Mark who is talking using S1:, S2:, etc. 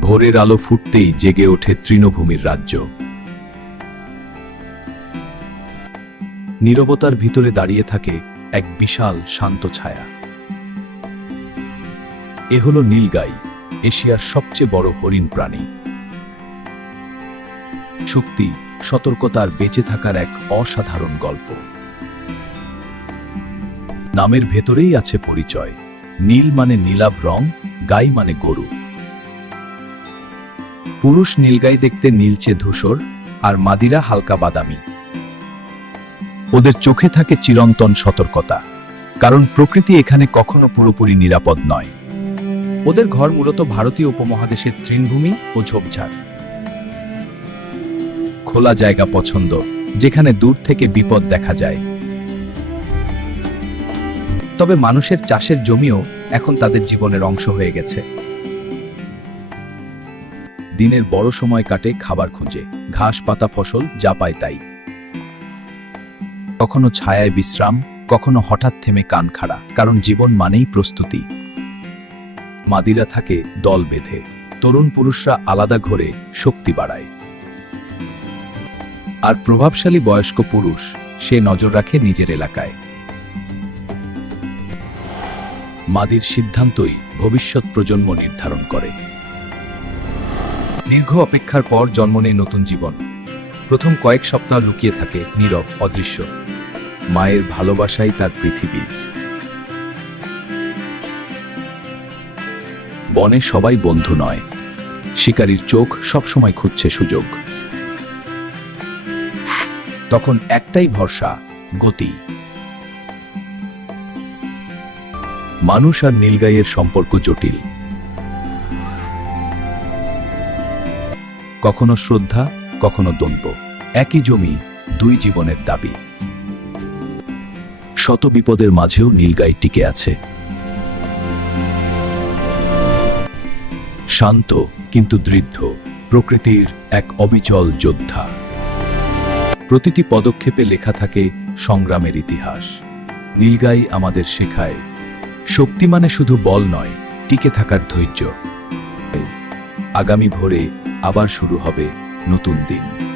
S1: ভোরের আলো ফুটতেই জেগে ওঠে তৃণভূমির রাজ্য। নীরবতার ভিতরে দাঁড়িয়ে থাকে এক বিশাল শান্ত ছায়া। এ হল নীলগাই, এশিয়ার সবচেয়ে বড় হরিণ প্রাণী। শক্তি, সতর্কতার বেঁচে থাকার এক অসাধারণ গল্প। নামের ভেতরেই আছে পরিচয়। নীল মানে নীলাভ রং, গাই মানে গরু। পুরুষ নীলগাই দেখতে নীলচে ধূসর আর মাদিরা হালকা বাদামি। ওদের চোখে থাকে চিরন্তন সতর্কতা, কারণ প্রকৃতি এখানে কখনো পুরোপুরি নিরাপদ নয়। ওদের ঘর মূলত ভারতীয় উপমহাদেশের তৃণভূমি ও ঝোপঝাড়। খোলা জায়গা পছন্দ, যেখানে দূর থেকে বিপদ দেখা যায়। তবে মানুষের চাষের জমিও এখন তাদের জীবনের অংশ হয়ে গেছে। দিনের বড় সময় কাটে খাবার খুঁজে। ঘাস, পাতা, ফসল যা পায় তাই। কখনো ছায়ায় বিশ্রাম, কখনো হঠাৎ থেমে কান খাড়া, কারণ জীবন মানেই প্রস্তুতি। মাদিরা থাকে দল বেঁধে, তরুণ পুরুষরা আলাদা ঘরে, শক্তি বাড়ায়। আর প্রভাবশালী বয়স্ক পুরুষ, সে নজর রাখে নিজের এলাকায়। মাদির সিদ্ধান্তই ভবিষ্যৎ প্রজন্ম নির্ধারণ করে। দীর্ঘ অপেক্ষার পর জন্ম নেয় নতুন জীবন। প্রথম কয়েক সপ্তাহ লুকিয়ে থাকে নীরব, অদৃশ্য। মায়ের ভালোবাসাই তার পৃথিবী। বনে সবাই বন্ধু নয়। শিকারীর চোখ সবসময় খুঁজছে সুযোগ। তখন একটাই ভরসা, গতি। মানুষ আর নীলগাইয়ের সম্পর্ক জটিল। কখনো শ্রদ্ধা, কখনো দ্বন্দ্ব একই জমি, দুই জীবনের দাবি। শত বিপদের মাঝেও নীলগাই টিকে আছে। শান্ত কিন্তু দৃঢ় প্রকৃতির এক অবিচল যোদ্ধা। প্রতিটি পদক্ষেপে লেখা থাকে সংগ্রামের ইতিহাস। নীলগাই আমাদের শেখায়, শক্তি মানে শুধু বল নয়, টিকে থাকার ধৈর্য। আগামী ভোরে আবার শুরু হবে নতুন দিন।